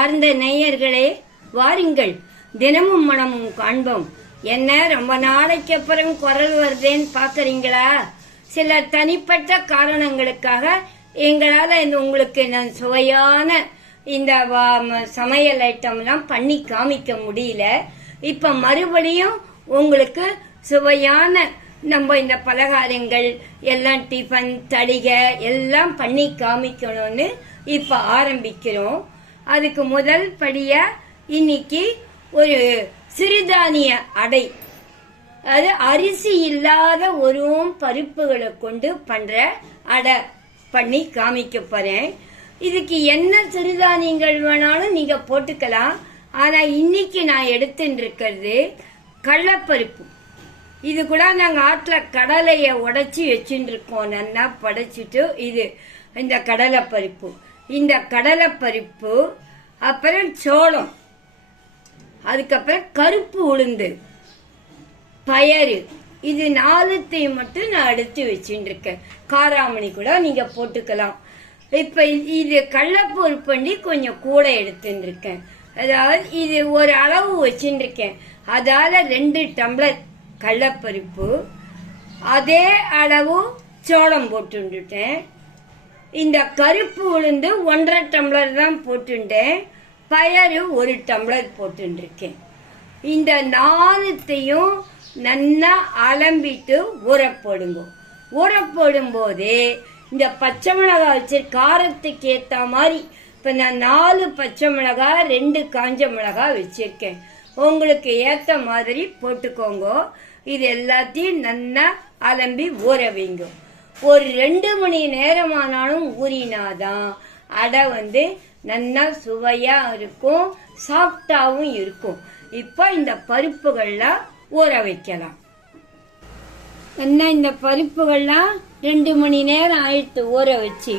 அன்பார்ந்த நேயர்களே, வாருங்கள் தினமும் மனமும் காண்போம். என்ன ரொம்ப நாளைக்கு அப்புறம் குரல் வருதேன்னு பாக்குறீங்களா? சில தனிப்பட்ட காரணங்களுக்காக எங்களால உங்களுக்கு நான் சுவையான இந்த சமையல் ஐட்டம்லாம் பண்ணி காமிக்க முடியல. இப்ப மறுபடியும் உங்களுக்கு சுவையான நம்ம இந்த பலகாரங்கள் எல்லாம் டிஃபன் தடிகை எல்லாம் பண்ணி காமிக்கணும்னு இப்ப ஆரம்பிக்கிறோம். அதுக்கு முதல் படியா இன்னைக்கு ஒரு சிறுதானிய அடை, அது அரிசி இல்லாத ஒரு பருப்புகளை கொண்டு பண்ற அடை பண்ணி காமிக்க போறேன். இதுக்கு என்ன சிறுதானியங்கள் வேணாலும் நீங்க போட்டுக்கலாம். ஆனா இன்னைக்கு நான் எடுத்துட்டு இருக்கிறது கடலைப்பருப்பு. இது கூட நாங்க ஆட்டுல கடலைய உடைச்சி வச்சுட்டு இருக்கோம், நல்லா படைச்சிட்டு. இது இந்த கடலைப்பருப்பு, இந்த கடலைப்பருப்பு, அப்புறம் சோளம், அதுக்கப்புறம் கருப்பு உளுந்து, பயறு, இது நாலுத்தையும் மட்டும் நான் எடுத்து வச்சுட்டு இருக்கேன். காராமணி கூட நீங்க போட்டுக்கலாம். இப்ப இது கடலைப்பருப்பு பண்ணி கொஞ்சம் கூட எடுத்துட்டு இருக்கேன். அதாவது இது ஒரு அளவு வச்சுட்டு இருக்கேன். அதால 2 டம்ளர் கடலைப்பருப்பு, அதே அளவு சோளம் போட்டுட்டேன். இந்த கருப்பு உளுந்து 1.5 டம்ளர் தான் போட்டுட்டேன். பயறு 1 டம்ளர் போட்டுருக்கேன். இந்த 4த்தையும் நல்லா அலம்பிட்டு ஊற போடுங்க. ஊற போடும் போதே இந்த பச்சை மிளகாய் வச்சு காரத்துக்கு ஏத்த மாதிரி இப்ப நான் 4 பச்சை மிளகாய் 2 காஞ்ச மிளகாய் வச்சிருக்கேன். உங்களுக்கு ஏத்த மாதிரி போட்டுக்கோங்க. இது எல்லாத்தையும் நல்லா அலம்பி ஊற வைங்க. ஒரு 2 மணி நேரமானாலும் ஊறினாதான் அடை நல்லா சுவையா இருக்கும், சாஃப்டாவும் இருக்கும். இப்ப இந்த பருப்புகள்லாம் ஊற வைக்கலாம். நல்லா இந்த பருப்புகள்லாம் 2 மணி நேரம் ஆயிடுத்து ஊற வச்சு,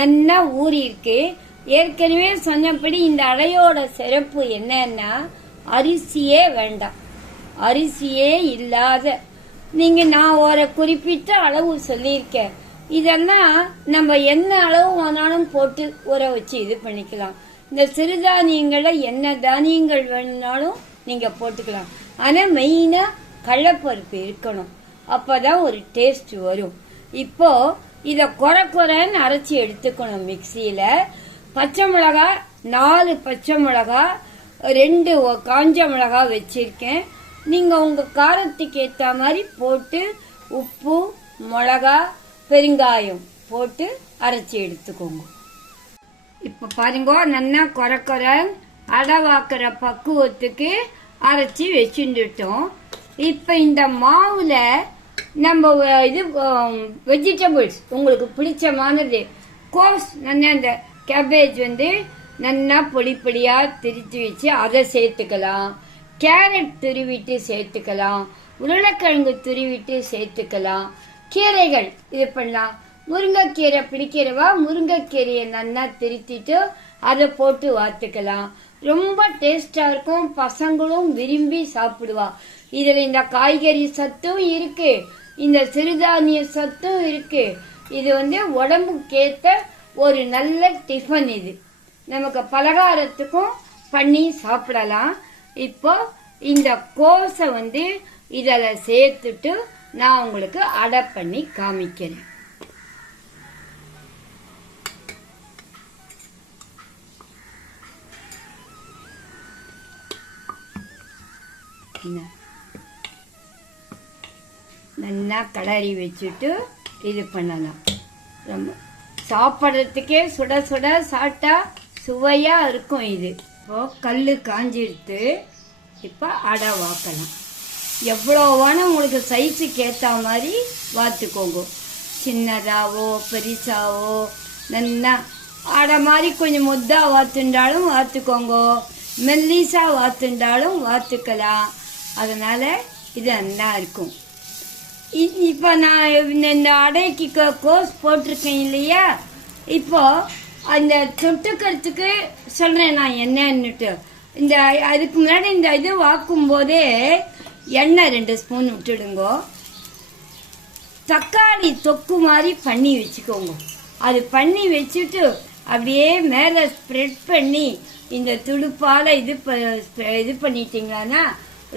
நல்லா ஊறி இருக்கு. ஏற்கனவே சொன்னபடி இந்த அடையோட சிறப்பு என்னன்னா அரிசியே வேண்டாம். அரிசியே இல்லாத நான் ஒரு குறிப்பிட்ட அளவு சொல்லியிருக்கேன். இதெல்லாம் நம்ம என்ன அளவு வேணாலும் போட்டு ஊற வச்சு இது பண்ணிக்கலாம். இந்த சிறுதானியங்கள்ல என்ன தானியங்கள் வேணும்னாலும் நீங்க போட்டுக்கலாம். ஆனா மெயினா கடலைப்பருப்பு இருக்கணும், அப்பதான் ஒரு டேஸ்ட் வரும். இப்போ இத குறைன்னு அரைச்சி எடுத்துக்கணும் மிக்சியில. பச்சை மிளகாய் 4 பச்சை மிளகாய், 2 காஞ்ச மிளகாய் வச்சிருக்கேன். நீங்க உங்க காரத்துக்கு ஏத்த மாதிரி போட்டு உப்பு, மிளகா, பெருங்காயம் போட்டு அரைச்சி எடுத்துக்கோங்க. இப்ப பாருங்க, நல்லா குறை அடை வாக்குற பக்குவத்துக்கு அரைச்சி வச்சுட்டோம். இப்ப இந்த மாவுல நம்ம இது வெஜிடபிள்ஸ் உங்களுக்கு பிடிச்சமானது, கோஸ், நல்லா இந்த கேபேஜ் நல்லா பொடி பொடியா திரிச்சு வச்சு அதை சேர்த்துக்கலாம். கேரட் துருவிட்டு சேர்த்துக்கலாம். உருளைக்கிழங்கு துருவிட்டு சேர்த்துக்கலாம். கீரைகள் இது பண்ணலாம். முருங்கைக்கீரை பிடிக்கிறவா முருங்கைக்கீரையை நல்லா திரித்திட்டு அதை போட்டு வாத்துக்கலாம். ரொம்ப டேஸ்டா இருக்கும், பசங்களும் விரும்பி சாப்பிடுவா. இதுல இந்த காய்கறி சத்தும் இருக்கு, இந்த சிறுதானிய சத்தும் இருக்கு. இது உடம்புக்கு ஏத்த ஒரு நல்ல டிஃபன். இது நமக்கு பலகாரத்துக்கும் பண்ணி சாப்பிடலாம். இப்போ இந்த கோஸை இதில் சேர்த்துட்டு நான் உங்களுக்கு அடை பண்ணி காமிக்கிறேன். நல்லா கிளறி வச்சுட்டு இது பண்ணலாம். ரொம்ப சாப்பிட்றதுக்கே சுட சுட சாப்பிட்டா சுவையா இருக்கும். இது இப்போ கல்லு காஞ்சிடுத்து. இப்ப அடை வாக்கலாம். எவ்வளோவான உங்களுக்கு சைஸுக்கு ஏற்ற மாதிரி வாத்துக்கோங்க. சின்னதாவோ பெருசாவோ நல்லா அடை மாதிரி கொஞ்சம் முத்தா வாத்துண்டாலும் வாத்துக்கோங்க, மெல்லிசா வாத்துண்டாலும் வாத்துக்கலாம். அதனால இது நல்லா இருக்கும். இப்ப நான் இந்த அடைக்கு கோஸ் போட்டிருக்கேன் இல்லையா, இப்போ அந்த தொட்டுக்கிறதுக்கு சொல்றேன் நான் என்னன்னுட்டு. இந்த அதுக்கு முன்னாடி இந்த இது வாக்கும் போதே எண்ணெய் 2 ஸ்பூன் விட்டுடுங்க. தக்காளி தொக்கு மாதிரி பண்ணி வச்சுக்கோங்க. அது பண்ணி வச்சுட்டு அப்படியே மேலே ஸ்ப்ரெட் பண்ணி இந்த துடுப்பால் இது பண்ணிட்டீங்கன்னா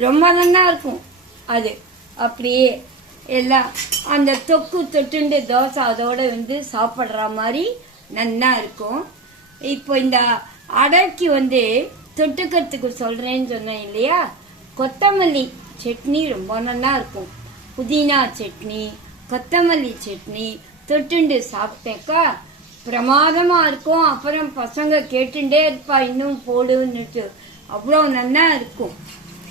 ரொம்ப நல்லா இருக்கும். அது அப்படியே எல்லாம் அந்த தொக்கு தொட்டுண்டு தோசை அதோட வந்து சாப்பிட்ற மாதிரி நல்லா இருக்கும். இப்போ இந்த அடைக்கு வந்து தொட்டுக்கிறதுக்கு சொல்கிறேன்னு சொன்னேன் இல்லையா, கொத்தமல்லி சட்னி ரொம்ப நல்லா இருக்கும். புதினா சட்னி, கொத்தமல்லி சட்னி தொட்டுண்டு சாப்பிட்டேக்கா பிரமாதமாக இருக்கும். அப்புறம் பசங்க கேட்டுட்டே இருப்பா இன்னும் போடுன்னுட்டு, அவ்வளோ நல்லா இருக்கும்.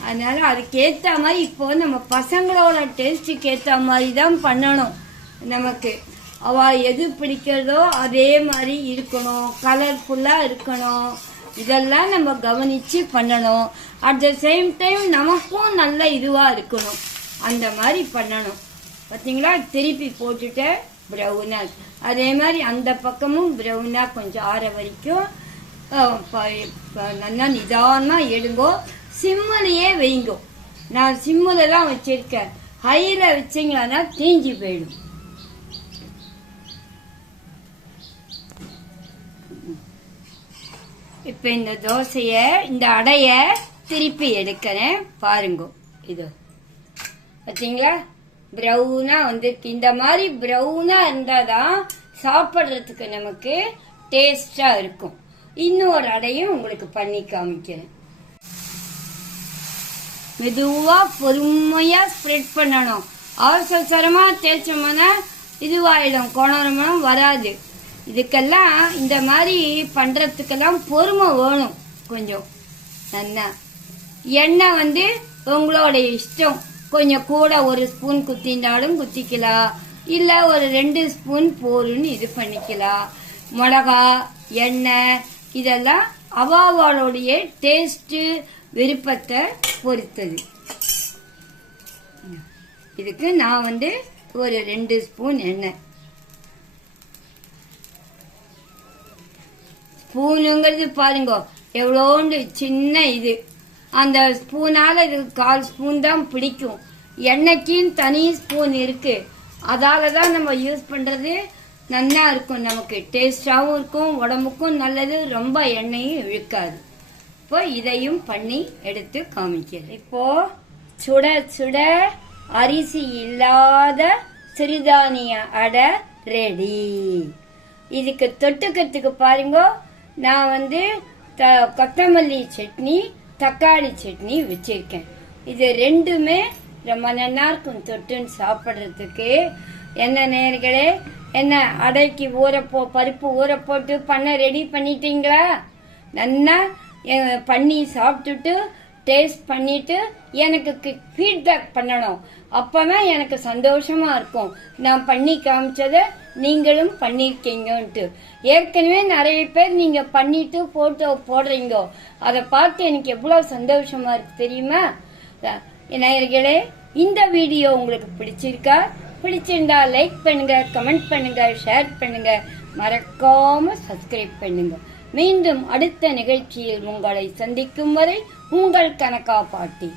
அதனால அதுக்கேற்ற மாதிரி இப்போ நம்ம பசங்களோட டேஸ்ட்டுக்கு ஏற்ற மாதிரி தான் பண்ணணும். நமக்கு அவள் எது பிடிக்கிறதோ அதே மாதிரி இருக்கணும், கலர்ஃபுல்லாக இருக்கணும். இதெல்லாம் நம்ம கவனித்து பண்ணணும். அட் த சேம் டைம் நமக்கும் நல்ல இதுவாக இருக்கணும். அந்த மாதிரி பண்ணணும். பார்த்தீங்களா, திருப்பி போட்டுட்டு ப்ரௌனாக அதே மாதிரி அந்த பக்கமும் ப்ரௌனாக கொஞ்சம் ஆற வரைக்கும் நல்லா நிதானமாக எடுங்கோ. சிம்மிலேயே வைங்கோ. நான் சிம்மில் தான் வச்சிருக்கேன். ஹையில் வச்சிங்களான்னா தீஞ்சி போயிடும். இப்போ இந்த தோசையை இந்த அடையை திருப்பி எடுக்கிறேன் பாருங்க. இது பார்த்தீங்களா ப்ரௌனாக வந்துருக்கு. இந்த மாதிரி ப்ரௌனாக இருந்தால் தான் சாப்பிட்றதுக்கு நமக்கு டேஸ்டாக இருக்கும். இன்னொரு அடையும் உங்களுக்கு பண்ணி காமிக்கிறேன். மெதுவாக பொறுமையாக ஸ்ப்ரெட் பண்ணணும். அவசரமாக தேய்ச்சோம்னா இதுவாயிடும், குணரமாக வராது. இதுக்கெல்லாம் இந்த மாதிரி பண்ணுறதுக்கெல்லாம் பொறுமை வேணும் கொஞ்சம் நல்லா. எண்ணெய் வந்து உங்களோட இஷ்டம். கொஞ்சம் கூட ஒரு ஸ்பூன் குத்தினாலும் குத்திக்கலாம், இல்லை ஒரு 2 ஸ்பூன் போருன்னு இது பண்ணிக்கலாம். மிளகா, எண்ணெய் இதெல்லாம் அவாவோடைய டேஸ்ட்டு விருப்பத்தை பொறுத்தது. இதுக்கு நான் வந்து ஒரு 2 ஸ்பூன் எண்ணெய். ஸ்பூனுங்கிறது பாருங்க எவ்வளோண்டு சின்ன இது. அந்த ஸ்பூனால் இது 1/4 ஸ்பூன் தான் பிடிக்கும். எண்ணெய்க்குன்னு தனி ஸ்பூன் இருக்கு. அதால தான் நம்ம யூஸ் பண்ணுறது நல்லா இருக்கும். நமக்கு டேஸ்டாகவும் இருக்கும், உடம்புக்கும் நல்லது, ரொம்ப எண்ணெயும் இழுக்காது. இப்போ இதையும் பண்ணி எடுத்து காமிக்கிறேன். இப்போ சுட சுட அரிசி இல்லாத சிறுதானிய அடை ரெடி. இதுக்கு தொட்டுக்கிறதுக்கு பாருங்க, நான் வந்து கொத்தமல்லி சட்னி, தக்காளி சட்னி வச்சிருக்கேன். இது ரெண்டுமே ரொம்ப நல்லா இருக்கும் தொட்டுன்னு சாப்பிட்றதுக்கு. என்ன நேர்களே, என்ன அடைக்கு பருப்பு ஊற போட்டு பண்ண ரெடி பண்ணிட்டீங்களா? நல்லா பண்ணி சாப்பிட்டுட்டு டேஸ்ட் பண்ணிட்டு எனக்கு ஃபீட்பேக் பண்ணணும். அப்பதான் எனக்கு சந்தோஷமா இருக்கும். நான் பண்ணி காமிச்சதை நீங்களும் பண்ணிருக்கீங்கன்ட்டு. ஏற்கனவே நிறைய பேர் நீங்க பண்ணிட்டு போட்டோ போடுறீங்க. அதை பார்த்து எனக்கு எவ்வளவு சந்தோஷமா இருக்கு தெரியுமா? நேயர்களே, இந்த வீடியோ உங்களுக்கு பிடிச்சிருந்தா லைக் பண்ணுங்க, கமெண்ட் பண்ணுங்க, ஷேர் பண்ணுங்க, மறக்காம சப்ஸ்கிரைப் பண்ணுங்க. மீண்டும் அடுத்த நிகழ்ச்சியில் உங்களை சந்திக்கும் வரை உங்கள் கனகா பாட்டி.